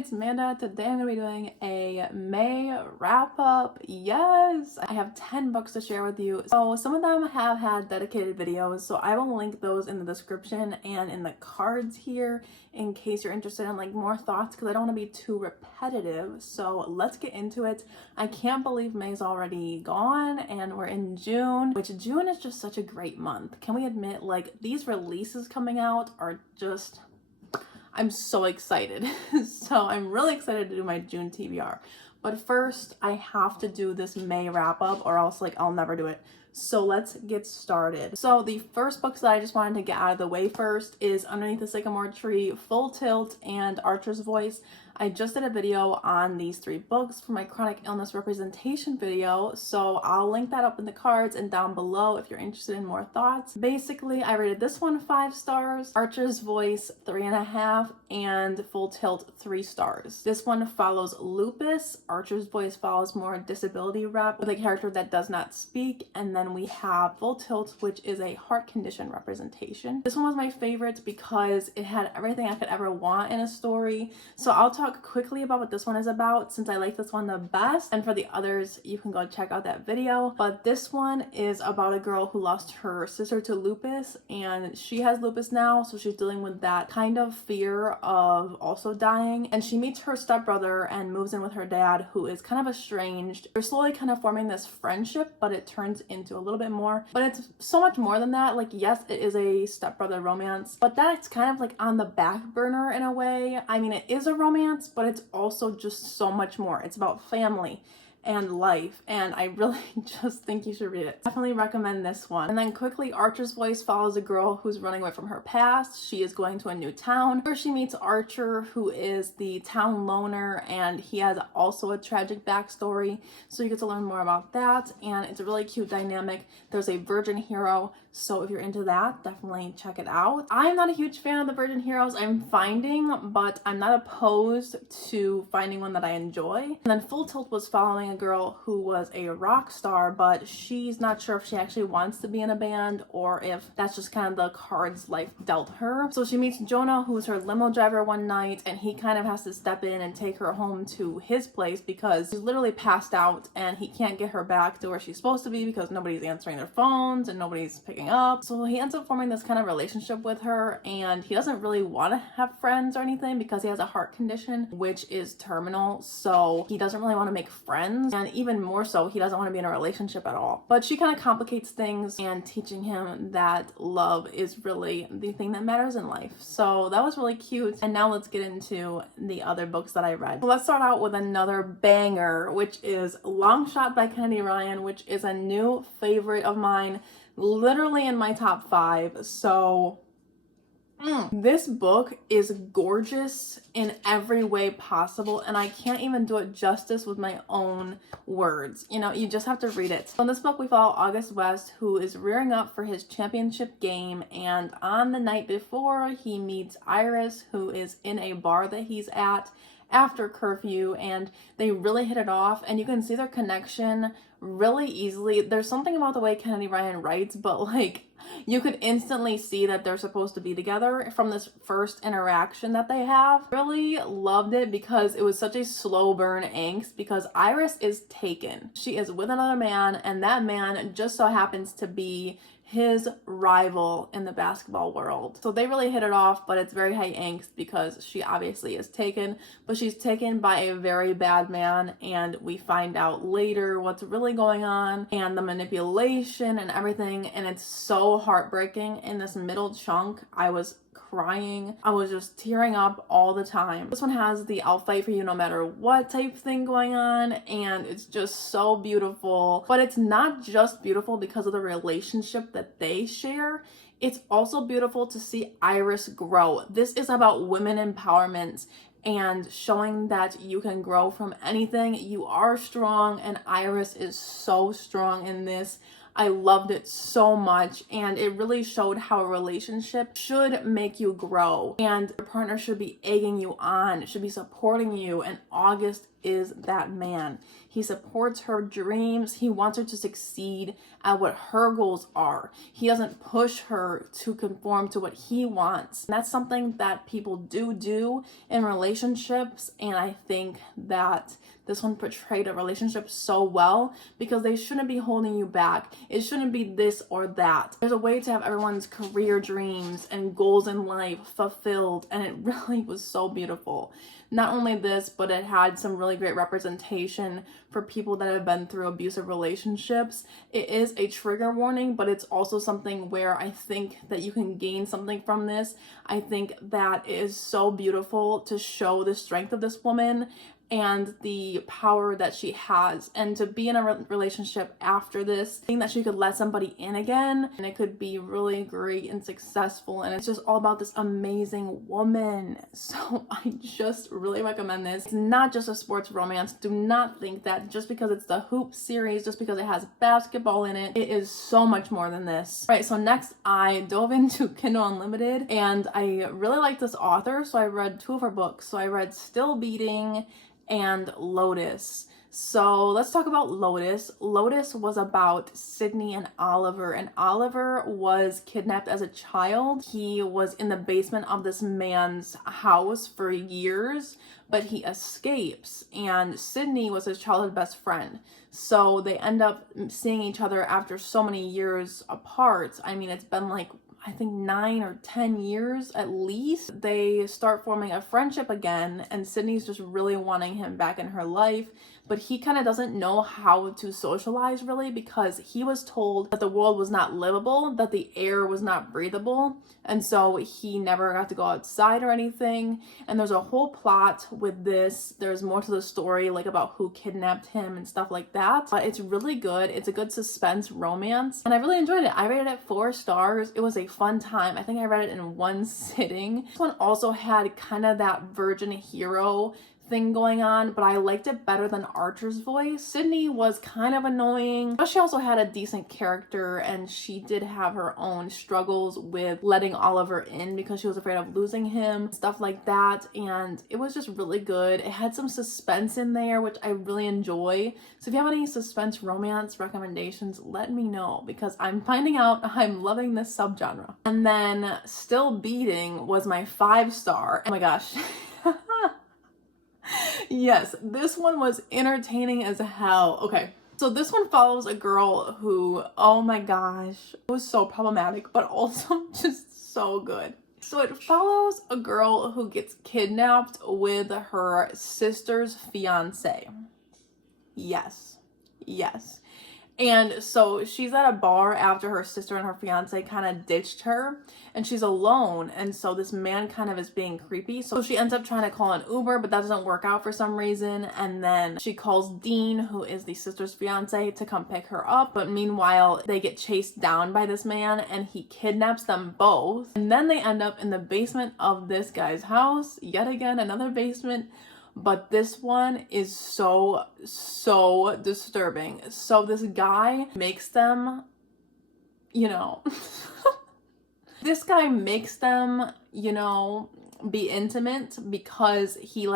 it's Amanda. Today I'm going to be doing a May wrap-up. Yes! I have 10 books to share with you. So some of them have had dedicated videos, so I will link those in the description and in the cards here in case you're interested in like more thoughts, because I don't want to be too repetitive. So let's get into it. I can't believe May's already gone and we're in June, which June is just such a great month. Can we admit, like, these releases coming out are just... I'm so excited. So I'm really excited to do my June TBR. But first, I have to do this May wrap up or else like I'll never do it. So let's get started. So the first books that I just wanted to get out of the way first is Underneath the Sycamore Tree, Full Tilt, and Archer's Voice. I just did a video on these 3 books for my chronic illness representation video, so I'll link that up in the cards and down below if you're interested in more thoughts. Basically, I rated this one 5 stars, Archer's Voice 3.5, and Full Tilt 3 stars. This one follows lupus, Archer's Voice follows more disability rep with a character that does not speak, and then we have Full Tilt, which is a heart condition representation. This one was my favorite because it had everything I could ever want in a story, so I'll talk quickly about what this one is about since I like this one the best, and for the others you can go check out that video. But this one is about a girl who lost her sister to lupus, and she has lupus now, so she's dealing with that kind of fear of also dying, and she meets her stepbrother and moves in with her dad, who is kind of estranged. They're slowly kind of forming this friendship, but it turns into a little bit more, but it's so much more than that. Like, yes, it is a stepbrother romance, but that's kind of like on the back burner in a way. I mean, it is a romance, but it's also just so much more. It's about family and life, and I really just think you should read it. Definitely recommend this one. And then quickly, Archer's Voice follows a girl who's running away from her past. She is going to a new town where she meets Archer, who is the town loner, and he has also a tragic backstory, so you get to learn more about that, and it's a really cute dynamic. There's a virgin hero, so if you're into that, definitely check it out. I'm not a huge fan of the virgin heroes I'm finding, but I'm not opposed to finding one that I enjoy. And then Full Tilt was following a girl who was a rock star, but she's not sure if she actually wants to be in a band or if that's just kind of the cards life dealt her. So she meets Jonah, who's her limo driver one night, and he kind of has to step in and take her home to his place because she's literally passed out and he can't get her back to where she's supposed to be because nobody's answering their phones and nobody's picking up. So he ends up forming this kind of relationship with her, and he doesn't really want to have friends or anything because he has a heart condition which is terminal, so he doesn't really want to make friends. And even more so, he doesn't want to be in a relationship at all. But she kind of complicates things and teaching him that love is really the thing that matters in life. So that was really cute. And now let's get into the other books that I read. So let's start out with another banger, which is Long Shot by Kennedy Ryan, which is a new favorite of mine, literally in my top 5. So this book is gorgeous in every way possible, and I can't even do it justice with my own words. You know, you just have to read it. So in this book, we follow August West, who is rearing up for his championship game, and on the night before, he meets Iris, who is in a bar that he's at after curfew, and they really hit it off, and you can see their connection really easily. There's something about the way Kennedy Ryan writes, but like, you could instantly see that they're supposed to be together from this first interaction that they have. Really loved it because it was such a slow burn angst, because Iris is taken. She is with another man, and that man just so happens to be his rival in the basketball world. So they really hit it off, but it's very high angst because she obviously is taken, but she's taken by a very bad man, and we find out later what's really going on and the manipulation and everything, and it's so heartbreaking. In this middle chunk, I was crying. I was just tearing up all the time. This one has the I'll fight for you no matter what type thing going on, and it's just so beautiful. But it's not just beautiful because of the relationship that they share. It's also beautiful to see Iris grow. This is about women empowerment and showing that you can grow from anything. You are strong, and Iris is so strong in this. I loved it so much, and it really showed how a relationship should make you grow, and your partner should be egging you on, should be supporting you, and August is that man. He supports her dreams. He wants her to succeed at what her goals are. He doesn't push her to conform to what he wants. And that's something that people do in relationships. And I think that this one portrayed a relationship so well, because they shouldn't be holding you back. It shouldn't be this or that. There's a way to have everyone's career dreams and goals in life fulfilled, and it really was so beautiful. Not only this, but it had some really great representation for people that have been through abusive relationships. It is a trigger warning, but it's also something where I think that you can gain something from this. I think that it is so beautiful to show the strength of this woman and the power that she has, and to be in a relationship after this, seeing that she could let somebody in again, and it could be really great and successful, and it's just all about this amazing woman. So I just really recommend this. It's not just a sports romance. Do not think that just because it's the Hoop series, just because it has basketball in it, it is so much more than this. All right, so next I dove into Kindle Unlimited, and I really like this author, so I read 2 of her books. So I read Still Beating and Lotus. So let's talk about Lotus. Lotus was about Sydney and Oliver was kidnapped as a child. He was in the basement of this man's house for years, but he escapes, and Sydney was his childhood best friend. So they end up seeing each other after so many years apart. I mean, it's been like, I think 9 or 10 years at least. They start forming a friendship again, and Sydney's just really wanting him back in her life, but he kind of doesn't know how to socialize really, because he was told that the world was not livable, that the air was not breathable, and so he never got to go outside or anything. And there's a whole plot with this. There's more to the story, like about who kidnapped him and stuff like that, but it's really good. It's a good suspense romance, and I really enjoyed it. I rated it 4 stars. It was a fun time. I think I read it in one sitting. This one also had kind of that virgin hero thing going on, but I liked it better than Archer's voice. Sydney was kind of annoying, but she also had a decent character, and she did have her own struggles with letting Oliver in because she was afraid of losing him, stuff like that, and it was just really good. It had some suspense in there, which I really enjoy. So if you have any suspense romance recommendations, let me know, because I'm finding out I'm loving this subgenre. And then Still Beating was my 5-star. Oh my gosh. Yes, this one was entertaining as hell. Okay, so this one follows a girl who, oh my gosh, it was so problematic, but also just so good. So it follows a girl who gets kidnapped with her sister's fiance. Yes. And so she's at a bar after her sister and her fiance kind of ditched her, and she's alone, and so this man kind of is being creepy. So she ends up trying to call an Uber, but that doesn't work out for some reason, and then she calls Dean, who is the sister's fiance, to come pick her up. But meanwhile, they get chased down by this man, and he kidnaps them both, and then they end up in the basement of this guy's house. Yet again, another basement. But this one is so disturbing. So this guy makes them, this guy makes them, be intimate because he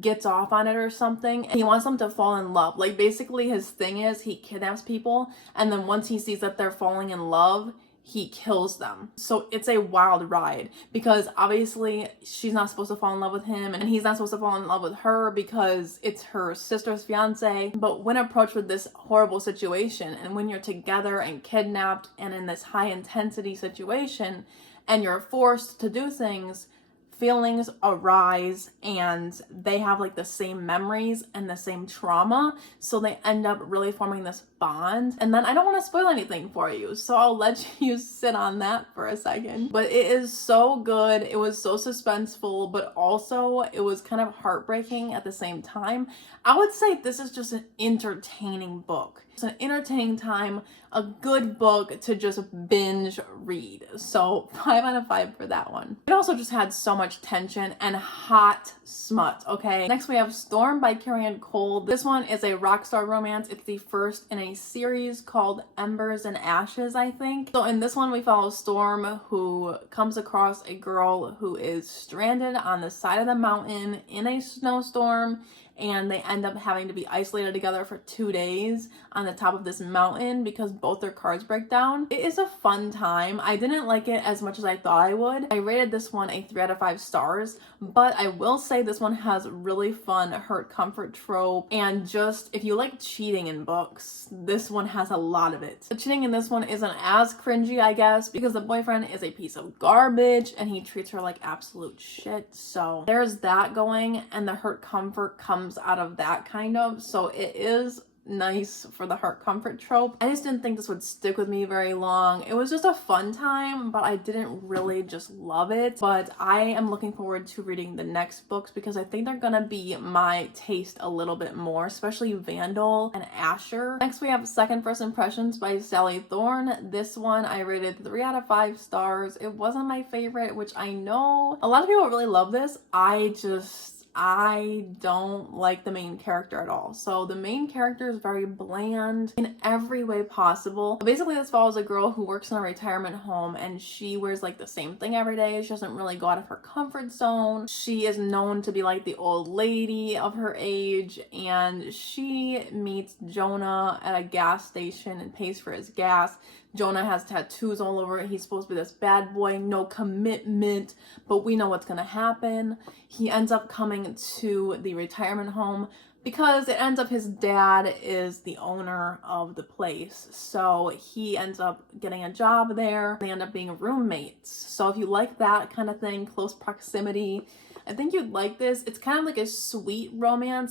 gets off on it or something. And he wants them to fall in love. Like, basically his thing is he kidnaps people, and then once he sees that they're falling in love, he kills them. So it's a wild ride, because obviously she's not supposed to fall in love with him, and he's not supposed to fall in love with her because it's her sister's fiance. But when approached with this horrible situation, and when you're together and kidnapped and in this high intensity situation, and you're forced to do things, feelings arise, and they have the same memories and the same trauma, so they end up really forming this bond. And then I don't want to spoil anything for you, so I'll let you sit on that for a second. But it is so good. It was so suspenseful, but also it was kind of heartbreaking at the same time. I would say this is just an entertaining book. It's an entertaining time, a good book to just binge read. So 5 out of 5 for that one. It also just had so much tension and hot smut, okay? Next we have Storm by Carian. This one is a rock star romance. It's the first in a series called Embers and Ashes, I think. So in this one we follow Storm, who comes across a girl who is stranded on the side of the mountain in a snowstorm, and they end up having to be isolated together for 2 days on the top of this mountain because both their cars break down. It is a fun time. I didn't like it as much as I thought I would. I rated this one a 3 out of 5 stars, but I will say this one has really fun hurt comfort trope, and just if you like cheating in books, this one has a lot of it. The cheating in this one isn't as cringy, I guess, because the boyfriend is a piece of garbage and he treats her like absolute shit. So there's that going, and the hurt comfort comes out of that kind of. So it is nice for the heart comfort trope. I just didn't think this would stick with me very long. It was just a fun time, but I didn't really just love it. But I am looking forward to reading the next books because I think they're gonna be my taste a little bit more, especially Vandal and Asher. Next we have Second First Impressions by Sally Thorne. This one I rated 3 out of 5 stars. It wasn't my favorite, which I know a lot of people really love this. I don't like the main character at all. So the main character is very bland in every way possible. Basically, this follows a girl who works in a retirement home and she wears like the same thing every day. She doesn't really go out of her comfort zone. She is known to be like the old lady of her age, and she meets Jonah at a gas station and pays for his gas. Jonah has tattoos all over it. He's supposed to be this bad boy, no commitment, but we know what's gonna happen. He ends up coming to the retirement home because it ends up his dad is the owner of the place. So he ends up getting a job there. They end up being roommates. So if you like that kind of thing, close proximity, I think you'd like this. It's kind of like a sweet romance.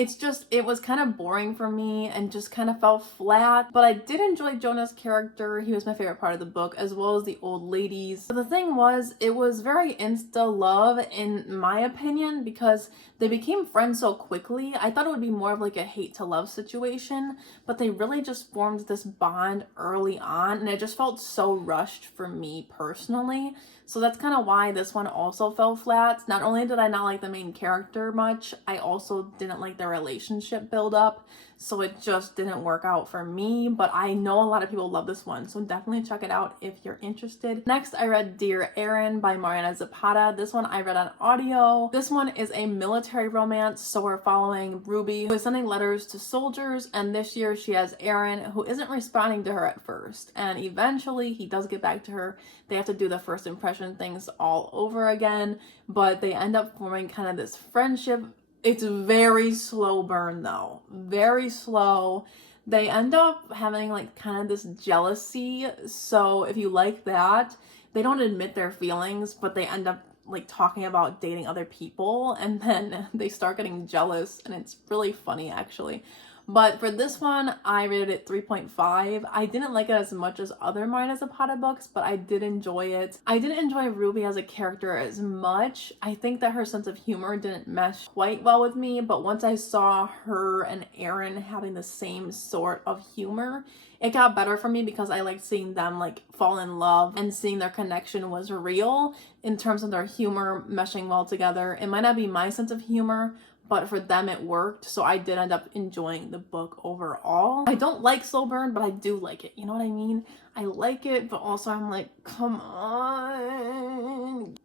It was kind of boring for me and just kind of fell flat, but I did enjoy Jonah's character. He was my favorite part of the book, as well as the old ladies. But the thing was, it was very insta love in my opinion because they became friends so quickly. I thought it would be more of like a hate to love situation, but they really just formed this bond early on, and it just felt so rushed for me personally. So that's kind of why this one also fell flat. Not only did I not like the main character much, I also didn't like their relationship build up. So it just didn't work out for me, but I know a lot of people love this one, so definitely check it out if you're interested. Next, I read Dear Aaron by Mariana Zapata. This one I read on audio. This one is a military romance, so we're following Ruby, who is sending letters to soldiers, and this year she has Aaron, who isn't responding to her at first, and eventually he does get back to her. They have to do the first impression things all over again, but they end up forming kind of this friendship. It's very slow burn though, very slow. They end up having like kind of this jealousy. So if you like that, they don't admit their feelings, but they end up like talking about dating other people, and then they start getting jealous, and it's really funny actually. But for this one, I rated it 3.5. I didn't like it as much as other Mariana Zapata books, but I did enjoy it. I didn't enjoy Ruby as a character as much. I think that her sense of humor didn't mesh quite well with me, but once I saw her and Aaron having the same sort of humor, it got better for me because I liked seeing them like fall in love and seeing their connection was real in terms of their humor meshing well together. It might not be my sense of humor, but for them it worked, so I did end up enjoying the book overall. I don't like slow burn, but I do like it. You know what I mean? I like it, but also I'm like, come on.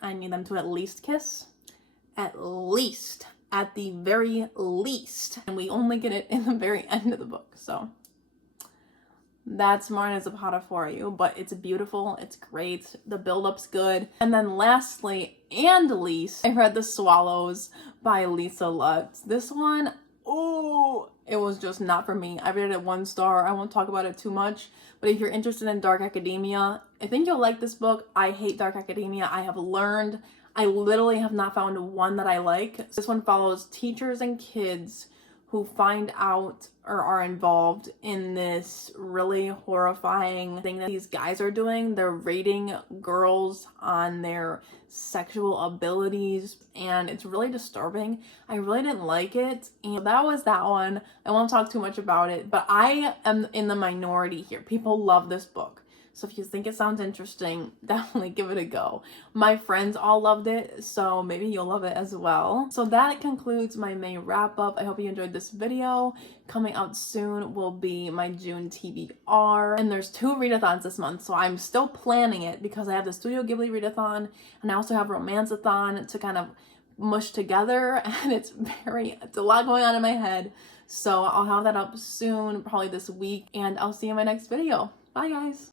I need them to at least kiss. At least. At the very least. And we only get it in the very end of the book, so that's Mariana Zapata for you, but it's beautiful, it's great, the build-up's good. And then lastly, and least, I read The Swallows by Lisa Lutz. This one, oh, it was just not for me. I rated it 1 star. I won't talk about it too much, but if you're interested in dark academia, I think you'll like this book. I hate dark academia. I have learned. I literally have not found one that I like. This one follows teachers and kids who find out or are involved in this really horrifying thing that these guys are doing. They're rating girls on their sexual abilities, and it's really disturbing. I really didn't like it, and that was that one. I won't talk too much about it, but I am in the minority here. People love this book. So if you think it sounds interesting, definitely give it a go. My friends all loved it, so maybe you'll love it as well. So that concludes my May wrap up. I hope you enjoyed this video. Coming out soon will be my June TBR. And there's 2 readathons this month, so I'm still planning it because I have the Studio Ghibli readathon and I also have Romance-a-thon to kind of mushed together, and it's a lot going on in my head. So I'll have that up soon, probably this week, and I'll see you in my next video. Bye guys.